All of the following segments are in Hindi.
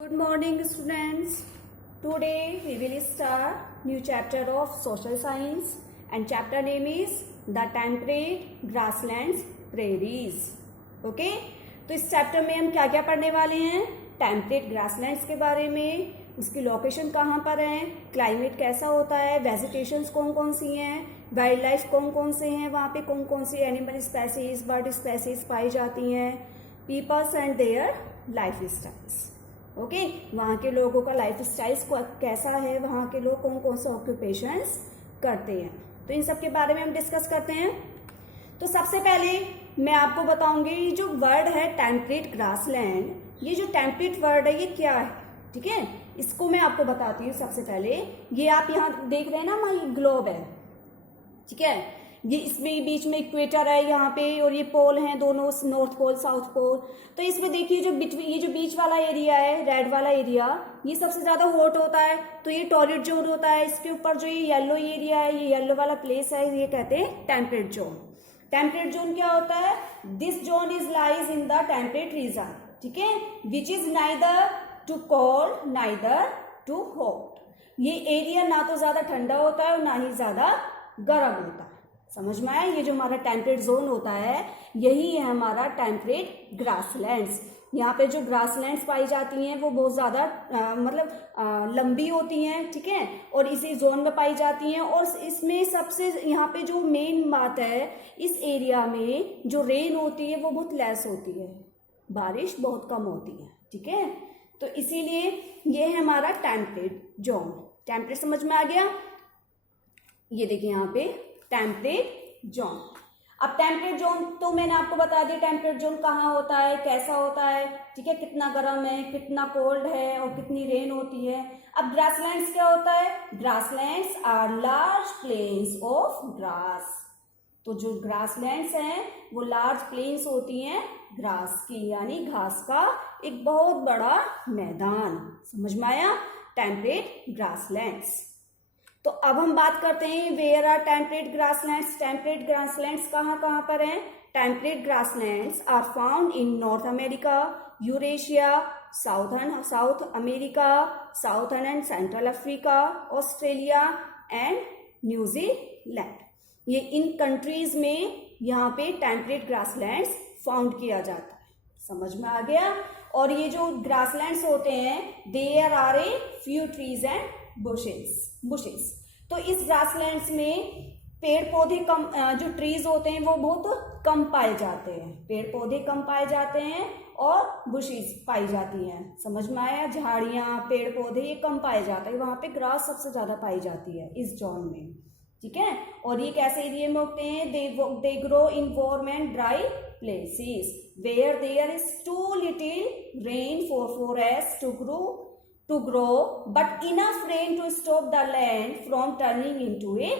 Good morning, students. Today we will start new chapter of social science and chapter name is the temperate grasslands prairies. Okay? तो इस चैप्टर में हम क्या क्या पढ़ने वाले हैं? टेम्परेट ग्रासलैंड्स के बारे में, उसकी लोकेशन कहाँ पर है, क्लाइमेट कैसा होता है, वेजिटेशंस कौन कौन सी हैं, वाइल्ड लाइफ कौन कौन से हैं, वहाँ पे कौन कौन सी एनिमल स्पेसीज, बर्ड स्पेसीज पाई जाती हैं, peoples and their lifestyles. Okay वहाँ के लोगों का लाइफ स्टाइल कैसा है, वहाँ के लोग कौन कौन से ऑक्यूपेशंस करते हैं, तो इन सब के बारे में हम डिस्कस करते हैं. तो सबसे पहले मैं आपको बताऊंगी ये जो वर्ड है टेम्परेट ग्रासलैंड, ये जो टेम्परेट वर्ड है ये क्या है. ठीक है, इसको मैं आपको बताती हूँ. सबसे पहले ये आप यहाँ देख रहे हैं ना, हमारी ग्लोब है. ठीक है, ये इसमें बीच में इक्वेटर है यहाँ पे और ये पोल हैं दोनों, नॉर्थ पोल साउथ पोल. तो इसमें देखिए जो ये जो बीच वाला एरिया है, रेड वाला एरिया, ये सबसे ज्यादा हॉट होता है. तो ये टॉर्रिड जोन होता है. इसके ऊपर जो ये येलो एरिया है, ये येलो वाला प्लेस है, ये कहते हैं टेम्परेट जोन. टेम्परेट जोन क्या होता है? This zone is lies in the temperate region. ठीक है, which is neither too cold neither too hot. ये एरिया ना तो ज्यादा ठंडा होता है और ना ही ज्यादा गर्म होता है. समझ में आया? ये जो हमारा टेम्परेट जोन होता है यही है हमारा टेम्परेट ग्रासलैंड्स. यहाँ पे जो ग्रासलैंड्स पाई जाती हैं वो बहुत ज्यादा लंबी होती हैं. ठीक है, और इसी जोन में पाई जाती हैं. और इसमें सबसे यहाँ पे जो मेन बात है, इस एरिया में जो रेन होती है वो बहुत लेस होती है, बारिश बहुत कम होती है. ठीक है, तो इसीलिए ये है हमारा टेम्परेट जोन. टेम्परेट समझ में आ गया? ये देखिए यहाँ पे टेम्परेट जोन. अब टेम्परेट जोन तो मैंने आपको बता दिया टेम्परेट जोन कहाँ होता है, कैसा होता है. ठीक है, कितना गर्म है, कितना कोल्ड है और कितनी रेन होती है. अब ग्रासलैंड्स क्या होता है? Grasslands are large plains of grass. तो जो ग्रासलैंड्स हैं वो लार्ज प्लेन्स होती हैं ग्रास की, यानी घास का एक बहुत बड़ा मैदान. समझ में आया? Temperate grasslands. तो अब हम बात करते हैं where are temperate grasslands. Temperate grasslands कहाँ कहाँ पर हैं? Temperate grasslands are found in North America, Eurasia, South America, southern and central Africa, Australia and New Zealand. ये इन कंट्रीज में यहाँ पे टेम्परेट ग्रासलैंड्स फाउंड किया जाता है. समझ में आ गया? और ये जो ग्रासलैंड्स होते हैं there are a few trees and bushes. तो इस ग्रासलैंड्स में पेड़ पौधे कम, जो ट्रीज होते हैं वो बहुत कम पाए जाते हैं. पेड़ पौधे कम पाए जाते हैं और बुशेस पाई जाती हैं. समझ में आया? झाड़ियां, पेड़ पौधे ये कम पाए जाते हैं. वहां पे ग्रास सबसे ज्यादा पाई जाती है इस जोन में. ठीक है, और ये कैसे एरिया में उगते हैं? They grow in warm and dry places where there is too little rain for forest to grow but enough rain to stop the land from turning into a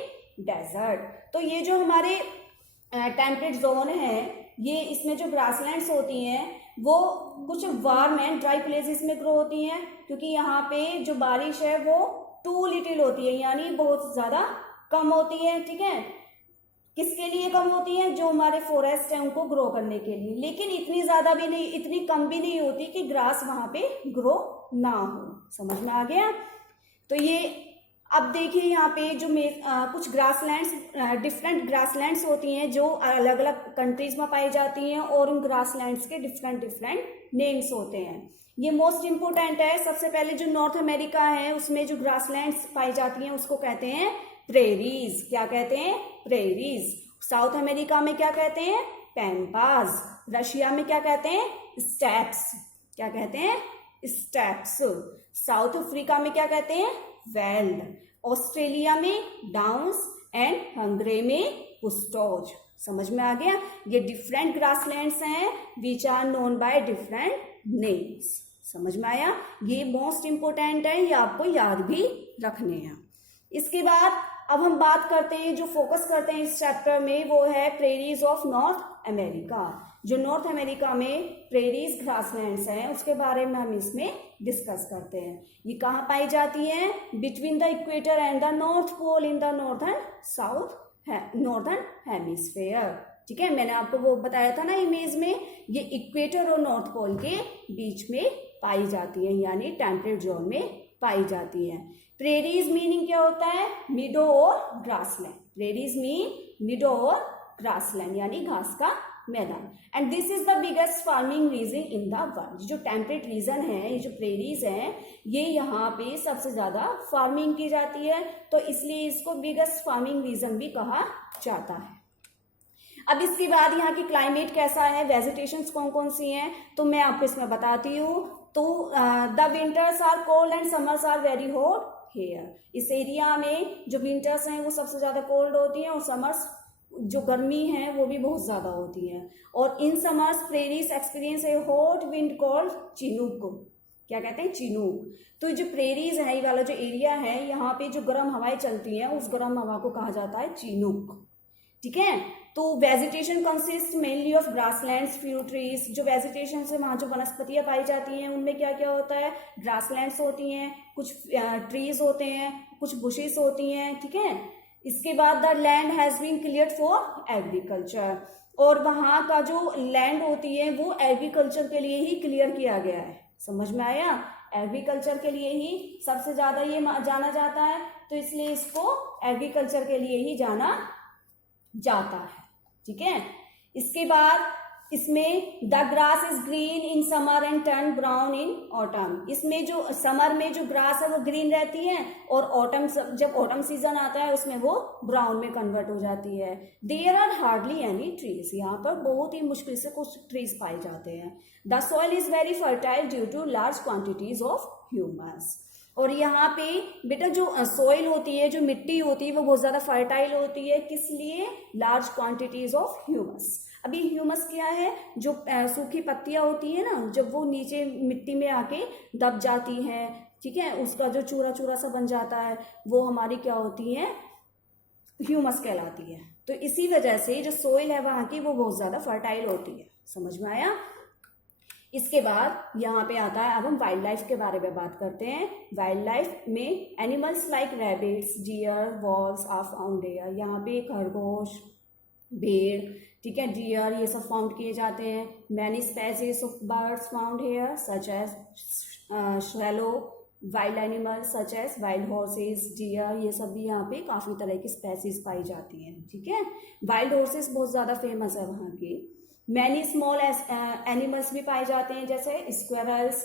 desert. तो ये जो हमारे टेम्परेट जोन है, ये इसमें जो ग्रासलैंड्स होती हैं वो कुछ वार्म एंड ड्राई प्लेसेस में ग्रो होती हैं, क्योंकि यहाँ पे जो बारिश है वो टू लिटिल होती है, यानी बहुत ज्यादा कम होती है. ठीक है, किसके लिए कम होती है? जो हमारे फॉरेस्ट है उनको ग्रो करने के लिए. लेकिन इतनी ज्यादा भी नहीं, इतनी कम भी नहीं होती कि ग्रास वहां पे ग्रो ना हो. समझ में आ गया? तो ये अब देखिए यहाँ पे जो कुछ ग्रासलैंड्स, डिफरेंट ग्रासलैंड्स होती हैं जो अलग अलग कंट्रीज में पाई जाती हैं, और उन ग्रासलैंड्स के डिफरेंट नेम्स होते हैं. ये मोस्ट इंपोर्टेंट है. सबसे पहले जो नॉर्थ अमेरिका है उसमें जो ग्रासलैंड्स पाई जाती हैं उसको कहते हैं प्रेरीज. क्या कहते हैं? प्रेरीज. साउथ अमेरिका में क्या कहते हैं? पैम्पास. रशिया में क्या कहते हैं? स्टेप्स. क्या कहते हैं? स्टेप्स. साउथ अफ्रीका में क्या कहते हैं? वेल्ड. ऑस्ट्रेलिया में डाउन्स एंड हंगरी में पुस्टोज. समझ में आ गया? ये डिफरेंट ग्रासलैंड्स हैं which are known by different names. समझ में आया? ये मोस्ट इंपोर्टेंट है, ये आपको याद भी रखने हैं. इसके बाद अब हम बात करते हैं, जो फोकस करते हैं इस चैप्टर में वो है प्रेरीज ऑफ नॉर्थ अमेरिका. जो नॉर्थ अमेरिका में प्रेरीज ग्रासलैंड्स हैं उसके बारे में हम इसमें डिस्कस करते हैं. ये कहाँ पाई जाती हैं? Between the equator and the north pole in the northern hemisphere. ठीक है, मैंने आपको वो बताया था ना इमेज में, ये इक्वेटर और नॉर्थ पोल के बीच में पाई जाती हैं, यानी टेम्परेट जोन में पाई जाती हैं। प्रेरीज मीनिंग क्या होता है? मीडो और ग्रासलैंड। प्रेरीज मीन मीडो और ग्रासलैंड यानी घास का मैदान। And this is the biggest farming region in the world. जो टेम्परेट रीजन है, ये जो प्रेरीज हैं, ये यहाँ पे सबसे ज्यादा फार्मिंग की जाती है, तो इसलिए इसको बिगेस्ट फार्मिंग रीजन भी कहा जाता है। अब इसके बाद यहाँ की क्लाइमेट कैसा है, वेजिटेशंस कौन कौन सी हैं, तो मैं आपको इसमें बताती हूँ। तो the winters are cold and summers are very hot here. इस एरिया में जो विंटर्स हैं वो सबसे ज्यादा कोल्ड होती हैं और समर्स जो गर्मी है वो भी बहुत ज्यादा होती है। और in summers prairies experience A hot wind called Chinook को क्या कहते हैं? चिनूक। तो जो प्रेरीज है, ये वाला जो एरिया है, यहाँ पे जो गर्म हवाएं चलती हैं उस गर्म हवा को कहा जाता है चिनूक। ठीक है। तो vegetation consist mainly of grasslands, few trees. जो वेजिटेशन से वहां जो वनस्पतियां पाई जाती हैं उनमें क्या क्या होता है? ग्रासलैंड्स होती हैं, कुछ ट्रीज होते हैं, कुछ बुशेस होती हैं। ठीक है। इसके बाद the land has been cleared for agriculture. और वहां का जो लैंड होती है वो एग्रीकल्चर के लिए ही क्लियर किया गया है। समझ में आया? एग्रीकल्चर के लिए ही सबसे ज्यादा ये जाना जाता है, तो इसलिए इसको एग्रीकल्चर के लिए ही जाना जाता है। ठीक है। इसके बाद इसमें the grass is green in summer and turn brown in autumn. इसमें जो समर में जो ग्रास है वो ग्रीन रहती है और ऑटम, जब ऑटम सीजन आता है उसमें वो ब्राउन में कन्वर्ट हो जाती है। There are hardly any trees. यहाँ पर बहुत ही मुश्किल से कुछ ट्रीज पाए जाते हैं। The soil is very fertile due to large quantities of humus. और यहाँ पे बेटा जो सॉइल होती है, जो मिट्टी होती है, वो बहुत ज्यादा फर्टाइल होती है। किस लिए? Large quantities of humus. अभी ह्यूमस क्या है? जो सूखी पत्तियां होती है ना, जब वो नीचे मिट्टी में आके दब जाती हैं, ठीक है, उसका जो चूरा चूरा सा बन जाता है, वो हमारी क्या होती है? ह्यूमस कहलाती है। तो इसी वजह से जो सॉइल है वहां की वो बहुत ज्यादा फर्टाइल होती है। समझ में आया? इसके बाद यहाँ पे आता है, अब हम वाइल्ड लाइफ के बारे में बात करते हैं। वाइल्ड लाइफ में animals like rabbits, deer, voles are found here. यहाँ पे खरगोश, भेड़, ठीक है, डियर, ये सब फाउंड किए जाते हैं। Many species of birds found here such as swallow, wild animal such as wild horses, deer, ये सब भी यहाँ पे काफी तरह की स्पेसीज पाई जाती हैं। ठीक है। वाइल्ड हॉर्सेस बहुत ज्यादा फेमस है वहाँ की। मैनी स्मॉल एनिमल्स भी पाए जाते हैं, जैसे स्क्वेरल्स,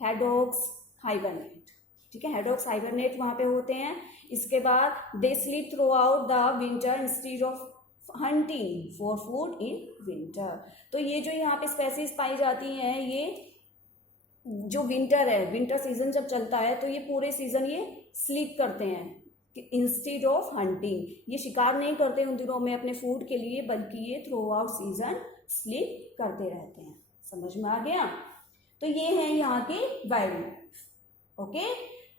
हेडॉग्स, हाइबरनेट। ठीक है, हेडॉग्स, हाइबरनेट वहां पे होते हैं। इसके बाद they sleep through out the winter instead of hunting for food in winter. तो ये जो यहाँ पे स्पेसीज पाई जाती हैं, ये जो विंटर है, विंटर सीजन जब चलता है तो ये पूरे सीजन ये स्लीप करते हैं इंस्टीड ऑफ हंटिंग। ये शिकार नहीं करते उन दिनों में अपने फूड के लिए, बल्कि ये थ्रू आउट सीजन स्लीप करते रहते हैं। समझ में आ गया? तो ये है यहाँ की वाइल्ड लाइफ। ओके।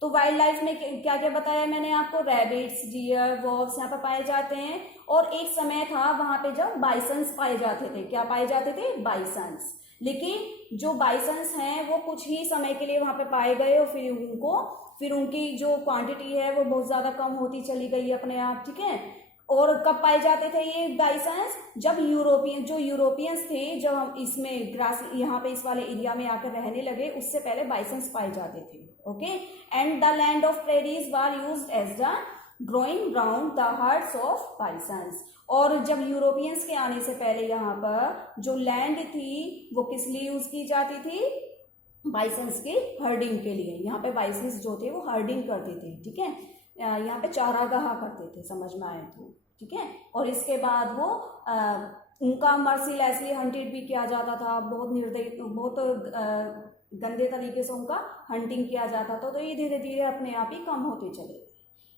तो वाइल्ड लाइफ में क्या क्या बताया मैंने आपको? रैबिट्स, डियर, वॉल्व्स यहाँ पर पाए जाते हैं। और एक समय था वहां पे जब बाइसन्स पाए जाते थे। क्या पाए जाते थे? बाइसन्स। लेकिन जो बाइसन्स हैं वो कुछ ही समय के लिए वहां पे पाए गए और फिर उनकी जो क्वांटिटी है वो बहुत ज्यादा कम होती चली गई अपने आप। ठीक है। और कब पाए जाते थे ये बाइसन्स? जब यूरोपियंस थे, जब हम इसमें ग्रास यहाँ पे इस वाले एरिया में आकर रहने लगे, उससे पहले बाइसन्स पाए जाते थे। Okay. And the land of prairies were used as the growing ground the herds of bisons. और जब यूरोपियंस के आने से पहले यहाँ पर जो लैंड थी वो किस लिए यूज की जाती थी? बाइसन्स के हर्डिंग के लिए। यहाँ पे बाइसन्स जो थे वो हर्डिंग करते थे। ठीक है। यहाँ पे चारागाह करते थे, समझ में आए तो। ठीक है। और इसके बाद वो उनका मर्सीलेसली हंटेड भी किया जाता था। बहुत गंदे तरीके से उनका हंटिंग किया जाता था। तो ये धीरे धीरे अपने आप ही कम होते चले।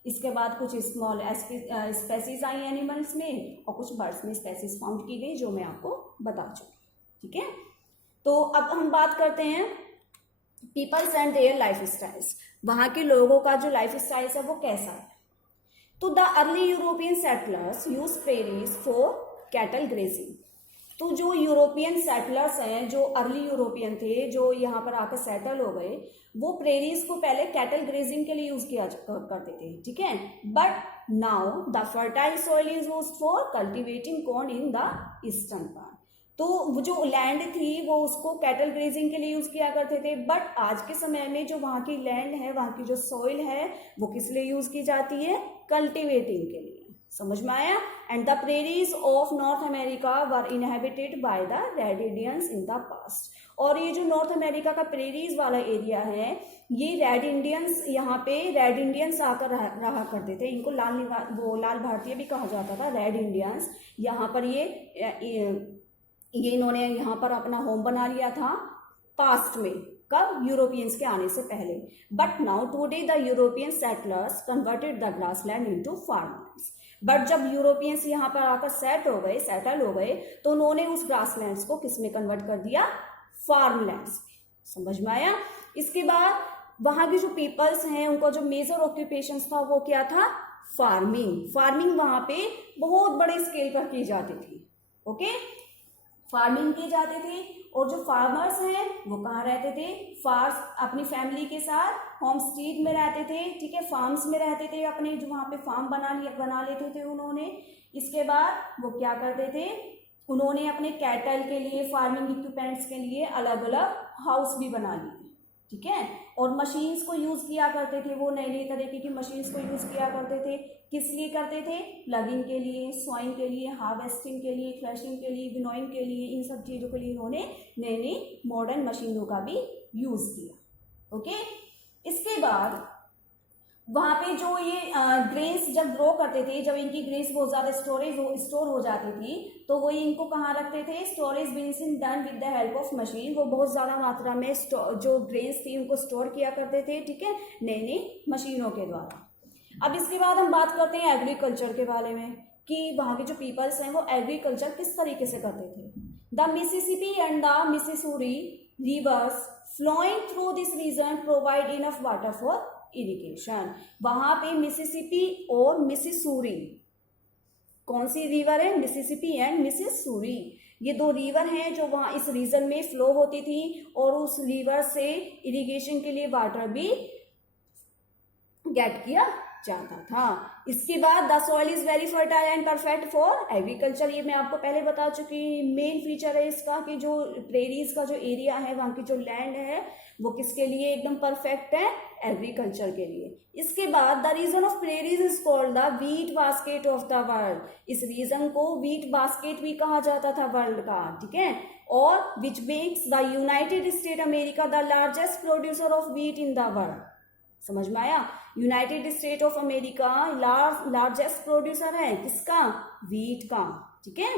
इसके बाद कुछ स्मॉल स्पेसीज आई एनिमल्स में और कुछ बर्ड्स में स्पेसीज फाउंड की गई, जो मैं आपको बता चुकी। ठीक है। तो अब हम बात करते हैं peoples and their lifestyles. वहां के लोगों का जो लाइफ स्टाइल है वो कैसा है? तो the early European settlers use prairies for cattle grazing. तो जो यूरोपियन सेटलर्स हैं, जो अर्ली यूरोपियन थे, जो यहाँ पर आकर सेटल हो गए, वो प्रेरीज को पहले कैटल ग्रेजिंग के लिए यूज किया करते थे। ठीक है। But now the fertile soil is used for cultivating corn in the eastern part. तो वो जो लैंड थी वो उसको कैटल ग्रेजिंग के लिए यूज किया करते थे, बट आज के समय में जो वहाँ की लैंड है, वहाँ की जो सॉइल है, वो किस लिए यूज की जाती है? कल्टिवेटिंग के लिए। समझ में आया? And the prairies of north America were inhabited by the red Indians in the past. और ये जो नॉर्थ अमेरिका का प्रेरीज वाला एरिया है, ये रेड इंडियंस, यहाँ पे रेड इंडियंस आकर रहा करते थे। इनको लाल भारतीय भी कहा जाता था, रेड इंडियंस। यहाँ पर ये इन्होंने यहाँ पर अपना होम बना लिया था पास्ट में, कब? यूरोपियंस के आने से पहले। But now today the European settlers converted the grassland into farmlands. But जब यूरोपियंस यहाँ पर आकर सेटल हो गए, तो उन्होंने उस ग्रासलैंड्स को किस में कन्वर्ट कर दिया? फार्मलैंड्स में। समझ में आया? इसके बाद वहां की जो पीपल्स हैं, उनका जो मेजर ऑक्यूपेशन था वो क्या था? फार्मिंग। फार्मिंग वहां पे बहुत बड़े स्केल पर की जाती थी। ओके, फार्मिंग की जाती थी। और जो फार्मर्स हैं वो कहाँ रहते थे? अपनी फैमिली के साथ होम स्टेड में रहते थे, ठीक है, फार्म्स में रहते थे अपने, जो वहाँ पे फार्म बना लेते थे उन्होंने। इसके बाद वो क्या करते थे? उन्होंने अपने कैटल के लिए, फार्मिंग इक्विपमेंट्स के लिए अलग अलग हाउस भी बना लिए, ठीक है। और मशीन्स को यूज किया करते थे, वो नई नई तरीके की मशीन्स को यूज किया करते थे। किस लिए करते थे? प्लगिंग के लिए, सोइंग के लिए, हार्वेस्टिंग के लिए, थ्रेशिंग के लिए, विनोइंग के लिए, इन सब चीजों के लिए इन्होंने नई नई मॉडर्न मशीनों का भी यूज किया। ओके, इसके बाद वहां पे जो ये ग्रेन्स जब ग्रो करते थे, जब इनकी ग्रेन्स बहुत ज्यादा स्टोर हो जाती थी, तो वो इनको कहाँ रखते थे? Storage beans in done with the help of machine. वो बहुत ज्यादा मात्रा में जो ग्रेन्स थी उनको स्टोर किया करते थे, ठीक है, नई नई मशीनों के द्वारा। अब इसके बाद हम बात करते हैं एग्रीकल्चर के बारे में, कि वहां के जो पीपल्स हैं वो एग्रीकल्चर किस तरीके से करते थे। The Mississippi and the Missouri rivers flowing through this region provide enough water for irrigation. वहां पे मिसिसिपी और मिसिसूरी, कौन सी रिवर है? Mississippi and Missouri. ये दो रिवर हैं जो वहां इस रीजन में फ्लो होती थी, और उस रिवर से इरिगेशन के लिए वाटर भी गेट किया जाता था। इसके बाद the soil is very fertile and perfect for agriculture. ये मैं आपको पहले बता चुकी, मेन फीचर है इसका कि जो प्रेरीज का जो एरिया है, वहां की जो लैंड है, वो किसके लिए एकदम परफेक्ट है? एग्रीकल्चर के लिए। इसके बाद the region of prairies is called the wheat basket of the world. इस रीजन को व्हीट बास्केट भी कहा जाता था वर्ल्ड का, ठीक है। और which makes the United State America the largest producer of wheat in the world. समझ में आया? United State of America largest producer है किसका? व्हीट का, ठीक है।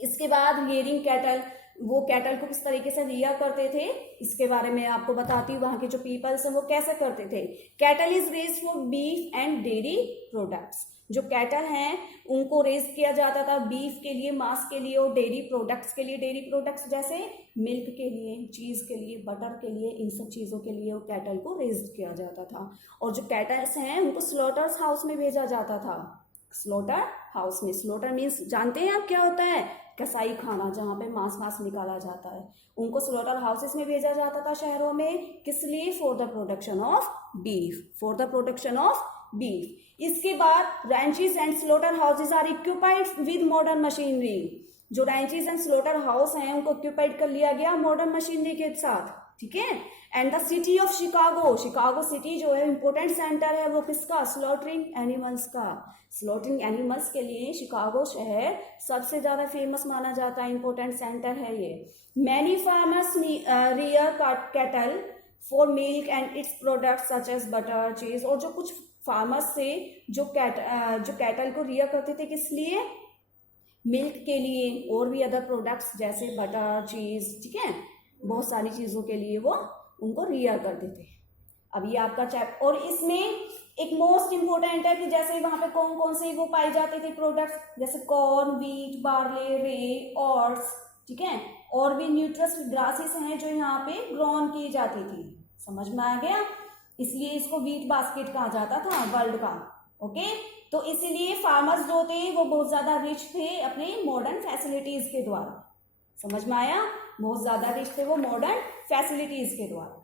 इसके बाद रियरिंग कैटल, वो कैटल को किस तरीके से रियर करते थे, इसके बारे में आपको बताती हूँ। वहां के जो पीपल्स हैं वो कैसे करते थे। Cattle is raised for beef and dairy products. जो कैटल हैं उनको रेज किया जाता था बीफ के लिए, मांस के लिए, और डेयरी प्रोडक्ट्स के लिए। डेयरी प्रोडक्ट्स जैसे मिल्क के लिए, चीज के लिए, बटर के लिए, इन सब चीजों के लिए वो कैटल को रेज किया जाता था। और जो कैटल्स हैं उनको स्लॉटर्स हाउस में भेजा जाता था। स्लॉटर हाउस में, स्लॉटर मीन्स जानते हैं आप क्या होता है? कसाई खाना, जहाँ पे मांस निकाला जाता है, उनको स्लॉटर हाउसेस में भेजा जाता था शहरों में। किस लिए? For the production of beef, for the production of beef. इसके बाद ranches and slaughter houses are equipped with modern machinery. जो रैंचेस एंड स्लॉटर हाउस हैं उनको इक्विपाइड कर लिया गया मॉडर्न मशीनरी के साथ, ठीक है। And the city of Chicago, Chicago city जो है इंपोर्टेंट सेंटर है वो किसका? स्लॉटरिंग एनिमल्स का। स्लॉटरिंग एनिमल्स के लिए शिकागो शहर सबसे ज्यादा फेमस माना जाता है, इंपोर्टेंट सेंटर है ये। Many farmers rear cattle for milk and its products such as butter, cheese. और जो कुछ फार्मर्स से जो कैटल को रियर करते थे, किस लिए? मिल्क के लिए, और भी अदर प्रोडक्ट्स जैसे बटर, चीज, ठीक है, बहुत सारी चीजों के लिए वो उनको रियर करते थे। अब ये आपका चैप्टर, और इसमें एक मोस्ट इंपोर्टेंट है कि जैसे वहां पे कौन कौन से वो पाए जाते थे प्रोडक्ट्स, जैसे कॉर्न, व्हीट, बार्ले, रे, ऑट्स, ठीक है, और भी न्यूट्रस ग्रासेस हैं जो यहाँ पे ग्रोन की जाती थी। समझ में आ गया? इसलिए इसको व्हीट बास्केट कहा जाता था वर्ल्ड का। ओके, तो इसीलिए फार्मर्स जो थे वो बहुत ज्यादा रिच थे अपने मॉडर्न फैसिलिटीज के द्वारा। समझ में आया? बहुत ज्यादा रिच थे वो मॉडर्न फैसिलिटीज के द्वारा।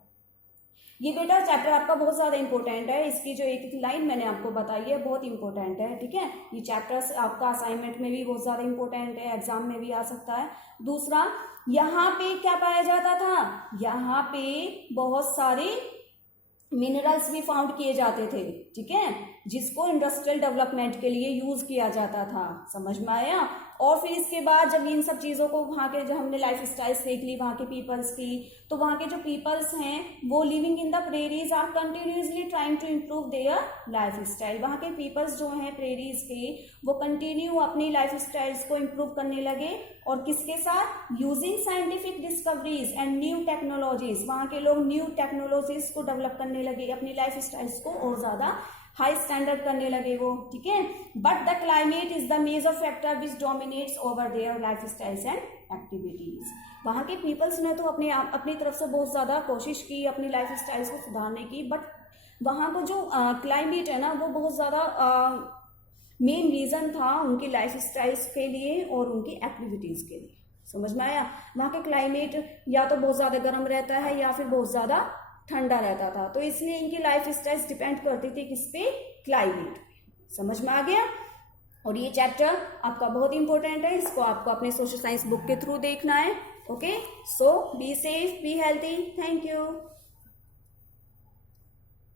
ये बेटा चैप्टर आपका बहुत ज़्यादा इंपॉर्टेंट है, इसकी जो एक एक लाइन मैंने आपको बताई है बहुत इंपॉर्टेंट है, ठीक है। ये चैप्टर आपका असाइनमेंट में भी बहुत ज़्यादा इंपॉर्टेंट है, एग्जाम में भी आ सकता है। दूसरा, यहाँ पे क्या पाया जाता था, यहाँ पे बहुत सारे मिनरल्स भी फाउंड किए जाते थे, ठीक है, जिसको इंडस्ट्रियल डेवलपमेंट के लिए यूज किया जाता था, समझ में आया। और फिर इसके बाद जब इन सब चीज़ों को वहाँ के, जब हमने लाइफ स्टाइल्स देख ली वहाँ के पीपल्स की, तो वहाँ के जो पीपल्स हैं वो living in the prairies are continuously trying to improve their lifestyle. वहाँ के पीपल्स जो हैं प्रेरीज के, वो कंटिन्यू अपनी लाइफ स्टाइल्स को इम्प्रूव करने लगे, और किसके साथ, using scientific discoveries and new technologies. वहाँ के लोग न्यू टेक्नोलॉजीज को डेवलप करने लगे, अपनी लाइफ स्टाइल्स को और ज़्यादा हाई स्टैंडर्ड करने लगे वो, ठीक है। But the climate is the major factor which dominates over their lifestyles and activities. वहाँ के पीपल्स ने तो अपनी तरफ से बहुत ज़्यादा कोशिश की अपनी लाइफ स्टाइल्स को सुधारने की, बट वहाँ का जो क्लाइमेट है ना, वो बहुत ज़्यादा मेन रीज़न था उनकी लाइफ स्टाइल्स के लिए और उनकी एक्टिविटीज़ के लिए, समझ में आया। वहाँ के क्लाइमेट या तो बहुत ज़्यादा गर्म रहता है या फिर बहुत ज़्यादा ठंडा रहता था, तो इसलिए इनकी लाइफ स्टाइल्स डिपेंड करती थी किस पे, क्लाइमेट पे, समझ में आ गया। और ये चैप्टर आपका बहुत इंपॉर्टेंट है, इसको आपको अपने सोशल साइंस बुक के थ्रू देखना है। Okay, so be safe, be healthy, thank you.